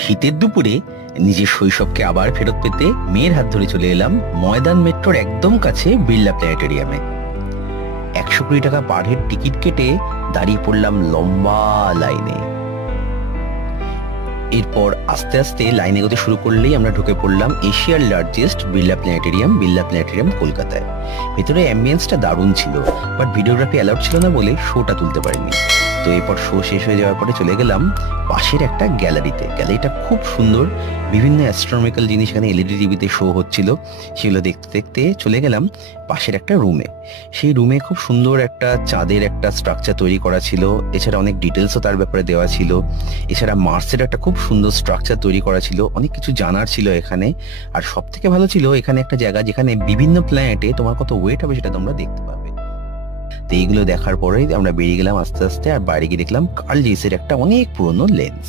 শীতের দুপুরে নিজের শৈশবকে আবার ফেরত পেতে মেয়ের হাত ধরে চলে এলাম ময়দান মেট্রোর একদম কাছে বিড়লা প্ল্যানেটেরিয়ামে। 120 টাকা পার হেড টিকিট কেটে দাঁড়িয়ে পড়লাম লম্বা লাইনে। এরপর আস্তে আস্তে লাইন এগোতে শুরু করলেই আমরা ঢুকে পড়লাম এশিয়ার লার্জেস্ট বিড়লা প্ল্যানেটেরিয়াম কলকাতায়। ভেতরে অ্যাম্বিয়েন্সটা দারুণ ছিল, বাট ভিডিওগ্রাফি অ্যালাউড ছিল না বলে শোটা তুলতে পারিনি। তো এরপর শো শেষ হয়ে যাওয়ার পরে চলে গেলাম পাশের একটা গ্যালারিতে। গ্যালারিটা খুব সুন্দর, বিভিন্ন অ্যাস্ট্রোনমিক্যাল জিনিস এখানে এলইডি টিভিতে শো হচ্ছিল, সেগুলো দেখতে দেখতে চলে গেলাম পাশের একটা রুমে। সেই রুমে খুব সুন্দর একটা চাঁদের একটা স্ট্রাকচার তৈরি করা ছিল, এছাড়া অনেক ডিটেলসও তার ব্যাপারে দেওয়া ছিল। এছাড়া মার্সের একটা খুব সুন্দর স্ট্রাকচার তৈরি করা ছিল, অনেক কিছু জানার ছিল এখানে। আর সব থেকে ভালো ছিল এখানে একটা জায়গা যেখানে বিভিন্ন প্ল্যানেটে তোমার কত ওয়েট হবে সেটা তোমরা দেখতে পাবে। তো এইগুলো দেখার পরেই আমরা বেরিয়ে গেলাম আস্তে আস্তে, আর বাইরে গিয়ে দেখলাম কার্ল জেইসের একটা অনেক পুরনো লেন্স।